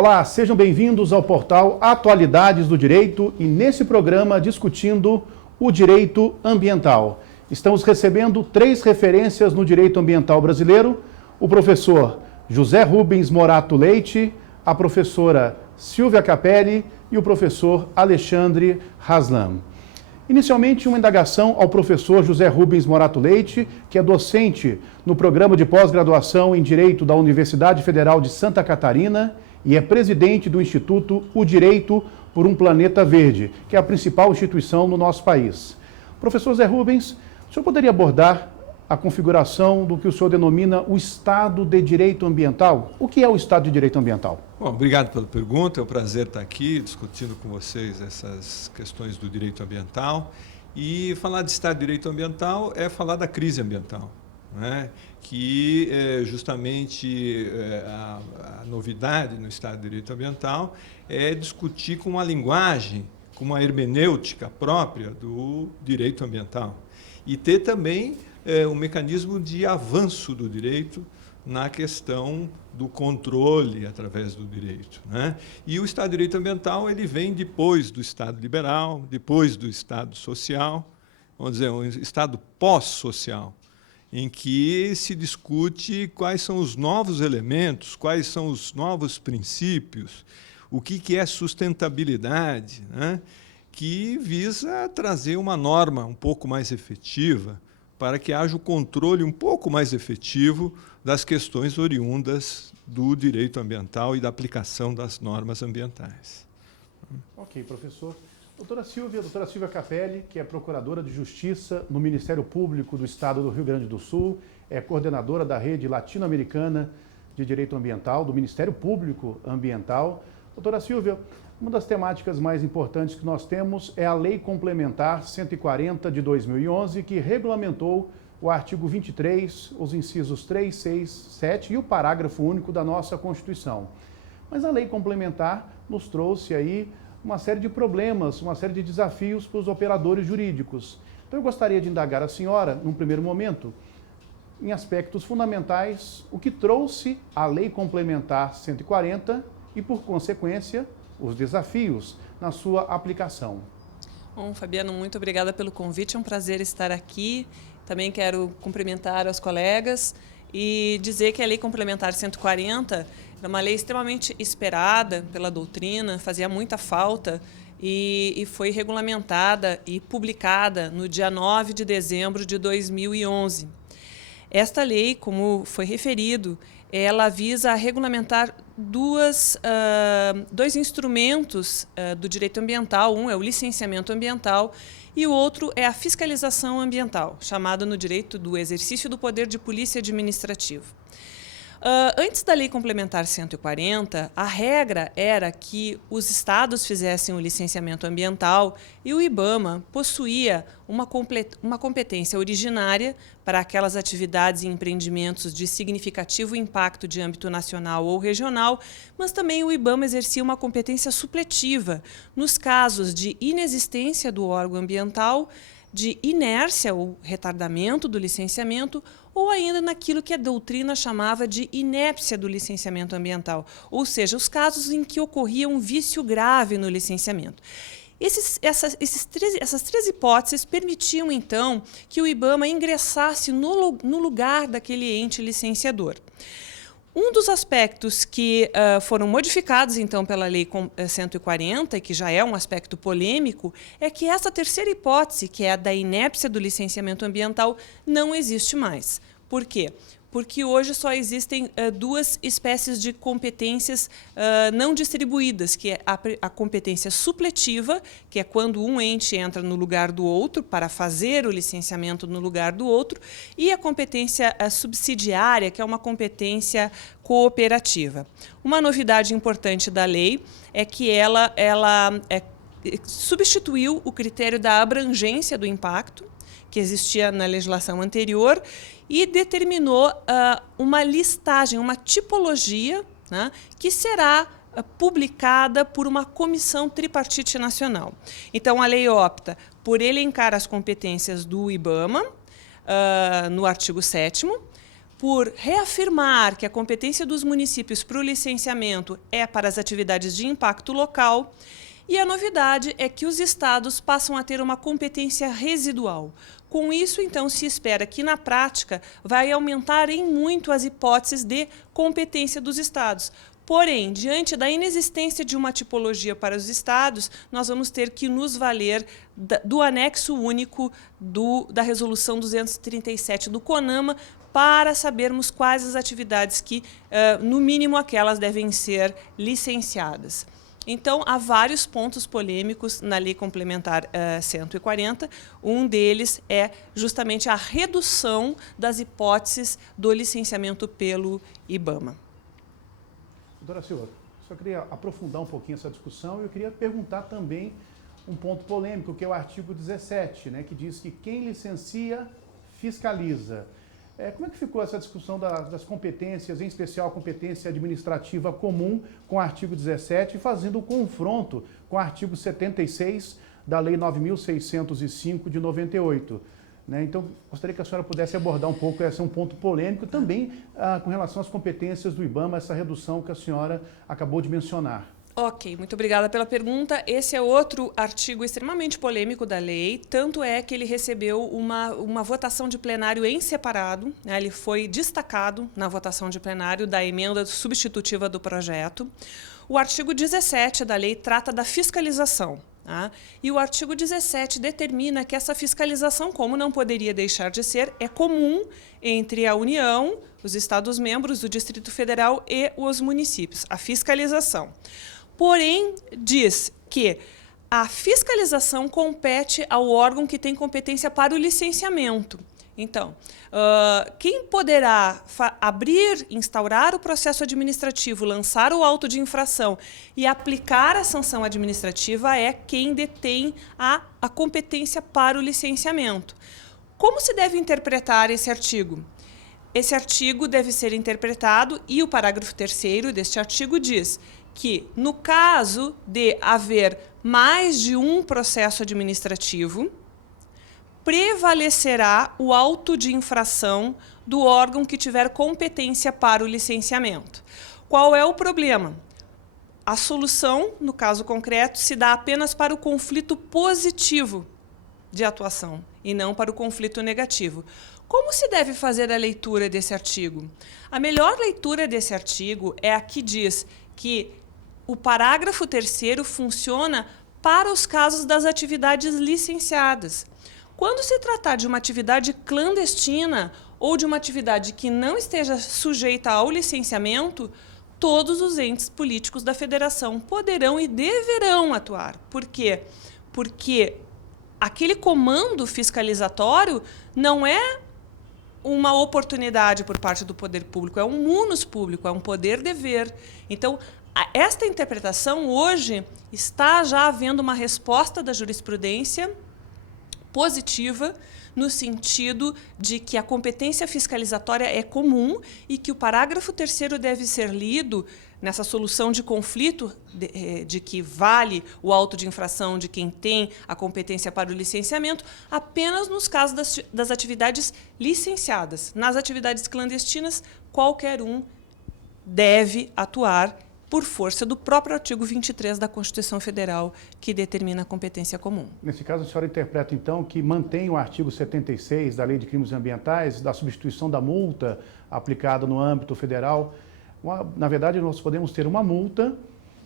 Olá, sejam bem-vindos ao portal Atualidades do Direito e nesse programa discutindo o direito ambiental. Estamos recebendo 3 referências no direito ambiental brasileiro, o professor José Rubens Morato Leite, a professora Silvia Capelli e o professor Alexandre Haslam. Inicialmente, uma indagação ao professor José Rubens Morato Leite, que é docente no programa de pós-graduação em Direito da Universidade Federal de Santa Catarina e é presidente do Instituto O Direito por um Planeta Verde, que é a principal instituição no nosso país. Professor José Rubens, o senhor poderia abordar a configuração do que o senhor denomina o Estado de Direito Ambiental? O que é o Estado de Direito Ambiental? Bom, obrigado pela pergunta, é um prazer estar aqui discutindo com vocês essas questões do direito ambiental. E falar de Estado de Direito Ambiental é falar da crise ambiental, né? Que justamente a novidade no Estado de Direito Ambiental é discutir com uma linguagem, com uma hermenêutica própria do direito ambiental e ter também um mecanismo de avanço do direito na questão do controle através do direito, né? E o Estado de Direito Ambiental ele vem depois do Estado liberal, depois do Estado social, vamos dizer, um Estado pós-social, em que se discute quais são os novos elementos, quais são os novos princípios, o que é sustentabilidade, né? Que visa trazer uma norma um pouco mais efetiva para que haja o controle um pouco mais efetivo das questões oriundas do direito ambiental e da aplicação das normas ambientais. Ok, professor. Doutora Silvia Capelli, que é Procuradora de Justiça no Ministério Público do Estado do Rio Grande do Sul, é coordenadora da Rede Latino-Americana de Direito Ambiental, do Ministério Público Ambiental. Doutora Silvia, uma das temáticas mais importantes que nós temos é a Lei Complementar 140 de 2011, que regulamentou o artigo 23, os incisos 3, 6, 7 e o parágrafo único da nossa Constituição. Mas a Lei Complementar nos trouxe aí uma série de problemas, uma série de desafios para os operadores jurídicos. Então eu gostaria de indagar a senhora, num primeiro momento, em aspectos fundamentais, o que trouxe a Lei Complementar 140 e, por consequência, os desafios na sua aplicação. Bom, Fabiano, muito obrigada pelo convite, é um prazer estar aqui. Também quero cumprimentar os colegas e dizer que a Lei Complementar 140 é uma lei extremamente esperada pela doutrina, fazia muita falta e foi regulamentada e publicada no dia 9 de dezembro de 2011. Esta lei, como foi referido, ela visa regulamentar dois instrumentos do direito ambiental. Um é o licenciamento ambiental e o outro é a fiscalização ambiental, chamada no direito do exercício do poder de polícia administrativo. Antes da Lei Complementar 140, a regra era que os estados fizessem o licenciamento ambiental e o IBAMA possuía uma competência originária para aquelas atividades e empreendimentos de significativo impacto de âmbito nacional ou regional, mas também o IBAMA exercia uma competência supletiva nos casos de inexistência do órgão ambiental, de inércia ou retardamento do licenciamento, ou ainda naquilo que a doutrina chamava de inépcia do licenciamento ambiental, ou seja, os casos em que ocorria um vício grave no licenciamento. Essas três hipóteses permitiam, então, que o IBAMA ingressasse no lugar daquele ente licenciador. Um dos aspectos que foram modificados, então, pela Lei 140, que já é um aspecto polêmico, é que essa terceira hipótese, que é a da inépcia do licenciamento ambiental, não existe mais. Por quê? Porque hoje só existem duas espécies de competências não distribuídas, que é a competência supletiva, que é quando um ente entra no lugar do outro para fazer o licenciamento no lugar do outro, e a competência subsidiária, que é uma competência cooperativa. Uma novidade importante da lei é que ela substituiu o critério da abrangência do impacto, que existia na legislação anterior, e determinou uma listagem, uma tipologia, né, que será publicada por uma comissão tripartite nacional. Então, a lei opta por elencar as competências do IBAMA, no artigo 7º, por reafirmar que a competência dos municípios para o licenciamento é para as atividades de impacto local. E a novidade é que os estados passam a ter uma competência residual. Com isso, então, se espera que, na prática, vai aumentar em muito as hipóteses de competência dos estados. Porém, diante da inexistência de uma tipologia para os estados, nós vamos ter que nos valer do anexo único da Resolução 237 do CONAMA para sabermos quais as atividades que, no mínimo, aquelas devem ser licenciadas. Então, há vários pontos polêmicos na Lei Complementar 140. Um deles é justamente a redução das hipóteses do licenciamento pelo IBAMA. Doutora Silva, só queria aprofundar um pouquinho essa discussão e eu queria perguntar também um ponto polêmico, que é o artigo 17, né, que diz que quem licencia, fiscaliza. Como é que ficou essa discussão das competências, em especial a competência administrativa comum com o artigo 17, fazendo o confronto com o artigo 76 da Lei 9.605 de 98? Né? Então, gostaria que a senhora pudesse abordar um pouco, esse é um ponto polêmico, também com relação às competências do IBAMA, essa redução que a senhora acabou de mencionar. Ok, muito obrigada pela pergunta. Esse é outro artigo extremamente polêmico da lei, tanto é que ele recebeu uma votação de plenário em separado, né? Ele foi destacado na votação de plenário da emenda substitutiva do projeto. O artigo 17 da lei trata da fiscalização. Tá? E o artigo 17 determina que essa fiscalização, como não poderia deixar de ser, é comum entre a União, os Estados-membros, o Distrito Federal e os municípios, a fiscalização. Porém, diz que a fiscalização compete ao órgão que tem competência para o licenciamento. Então, quem poderá abrir, instaurar o processo administrativo, lançar o auto de infração e aplicar a sanção administrativa é quem detém a competência para o licenciamento. Como se deve interpretar esse artigo? Esse artigo deve ser interpretado e o parágrafo 3º deste artigo diz que, no caso de haver mais de um processo administrativo, prevalecerá o auto de infração do órgão que tiver competência para o licenciamento. Qual é o problema? A solução, no caso concreto, se dá apenas para o conflito positivo de atuação e não para o conflito negativo. Como se deve fazer a leitura desse artigo? A melhor leitura desse artigo é a que diz que o parágrafo 3º funciona para os casos das atividades licenciadas. Quando se tratar de uma atividade clandestina ou de uma atividade que não esteja sujeita ao licenciamento, todos os entes políticos da federação poderão e deverão atuar. Por quê? Porque aquele comando fiscalizatório não é uma oportunidade por parte do poder público, é um munus público, é um poder-dever. Então, esta interpretação hoje está já havendo uma resposta da jurisprudência positiva no sentido de que a competência fiscalizatória é comum e que o parágrafo 3º deve ser lido nessa solução de conflito de que vale o auto de infração de quem tem a competência para o licenciamento apenas nos casos das atividades licenciadas. Nas atividades clandestinas, qualquer um deve atuar por força do próprio artigo 23 da Constituição Federal, que determina a competência comum. Nesse caso, a senhora interpreta, então, que mantém o artigo 76 da Lei de Crimes Ambientais, da substituição da multa aplicada no âmbito federal. Na verdade, nós podemos ter uma multa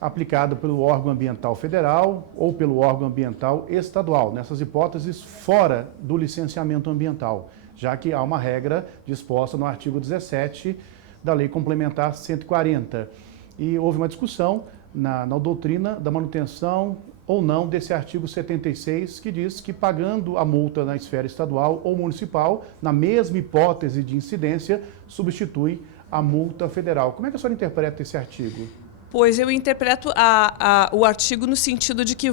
aplicada pelo órgão ambiental federal ou pelo órgão ambiental estadual, nessas hipóteses fora do licenciamento ambiental, já que há uma regra disposta no artigo 17 da Lei Complementar 140. E houve uma discussão na doutrina da manutenção ou não desse artigo 76, que diz que pagando a multa na esfera estadual ou municipal, na mesma hipótese de incidência, substitui a multa federal. Como é que a senhora interpreta esse artigo? Pois eu interpreto o artigo no sentido de que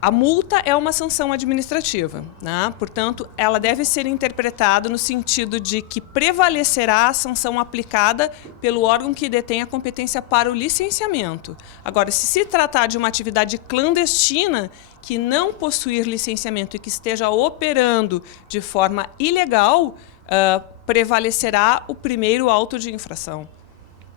a multa é uma sanção administrativa, né? Portanto, ela deve ser interpretada no sentido de que prevalecerá a sanção aplicada pelo órgão que detém a competência para o licenciamento. Agora, se tratar de uma atividade clandestina que não possuir licenciamento e que esteja operando de forma ilegal, prevalecerá o primeiro auto de infração.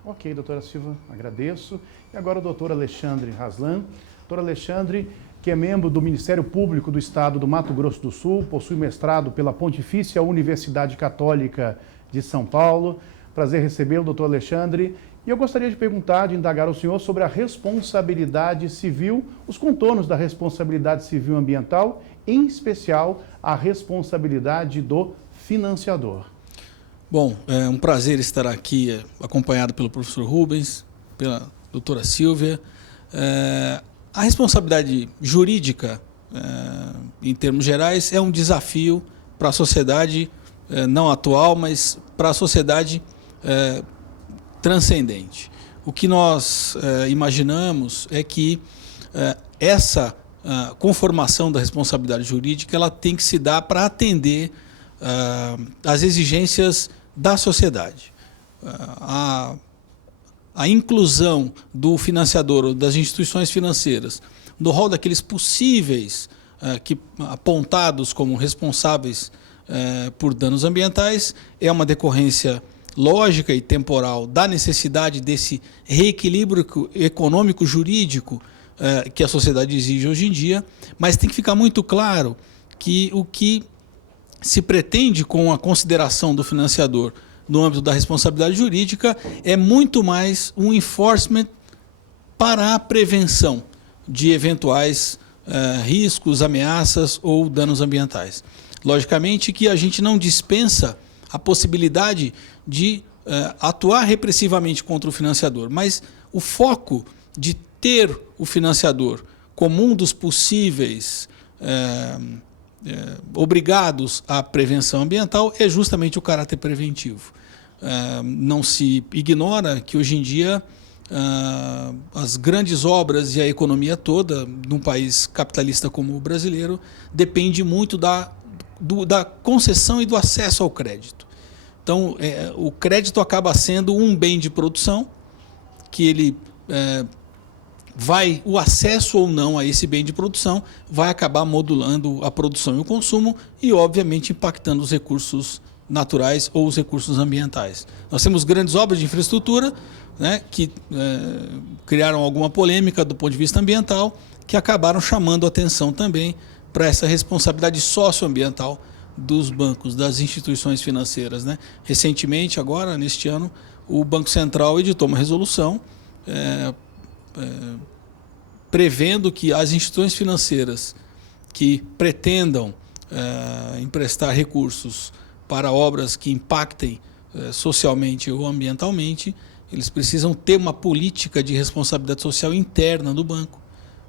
Ok, doutora Silva, agradeço. E agora o doutor Alexandre Raslan. Doutor Alexandre, que é membro do Ministério Público do Estado do Mato Grosso do Sul, possui mestrado pela Pontifícia Universidade Católica de São Paulo. Prazer recebê-lo, doutor Alexandre. E eu gostaria de perguntar, de indagar ao senhor sobre a responsabilidade civil, os contornos da responsabilidade civil ambiental, em especial a responsabilidade do financiador. Bom, é um prazer estar aqui acompanhado pelo professor Rubens, pela doutora Silvia. A responsabilidade jurídica, em termos gerais, é um desafio para a sociedade, não atual, mas para a sociedade transcendente. O que nós imaginamos é que essa conformação da responsabilidade jurídica ela tem que se dar para atender às exigências da sociedade. A inclusão do financiador ou das instituições financeiras no rol daqueles possíveis apontados como responsáveis por danos ambientais é uma decorrência lógica e temporal da necessidade desse reequilíbrio econômico-jurídico que a sociedade exige hoje em dia, mas tem que ficar muito claro que o que se pretende com a consideração do financiador no âmbito da responsabilidade jurídica é muito mais um enforcement para a prevenção de eventuais riscos, ameaças ou danos ambientais. Logicamente que a gente não dispensa a possibilidade de atuar repressivamente contra o financiador, mas o foco de ter o financiador como um dos possíveis obrigados à prevenção ambiental é justamente o caráter preventivo. Não se ignora que hoje em dia as grandes obras e a economia toda num país capitalista como o brasileiro depende muito da concessão e do acesso ao crédito. Então, o crédito acaba sendo um bem de produção que ele o acesso ou não a esse bem de produção vai acabar modulando a produção e o consumo e, obviamente, impactando os recursos naturais ou os recursos ambientais. Nós temos grandes obras de infraestrutura, né, que criaram alguma polêmica do ponto de vista ambiental, que acabaram chamando a atenção também para essa responsabilidade socioambiental dos bancos, das instituições financeiras, né? Recentemente, agora, neste ano, o Banco Central editou uma resolução prevendo que as instituições financeiras que pretendam emprestar recursos para obras que impactem socialmente ou ambientalmente, eles precisam ter uma política de responsabilidade social interna do banco,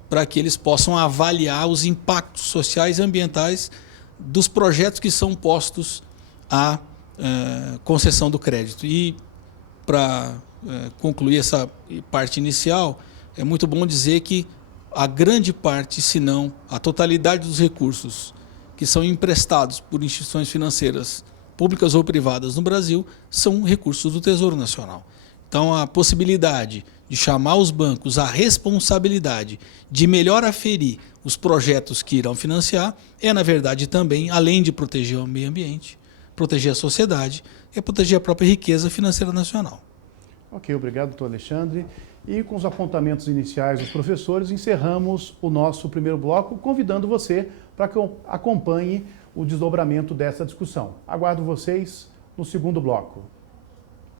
para que eles possam avaliar os impactos sociais e ambientais dos projetos que são postos à concessão do crédito. E, para concluir essa parte inicial, é muito bom dizer que a grande parte, se não a totalidade dos recursos que são emprestados por instituições financeiras públicas ou privadas no Brasil são recursos do Tesouro Nacional. Então, a possibilidade de chamar os bancos à responsabilidade de melhor aferir os projetos que irão financiar é, na verdade, também, além de proteger o meio ambiente, proteger a sociedade, é proteger a própria riqueza financeira nacional. Ok, obrigado, doutor Alexandre. E com os apontamentos iniciais dos professores, encerramos o nosso primeiro bloco, convidando você para que acompanhe o desdobramento dessa discussão. Aguardo vocês no segundo bloco.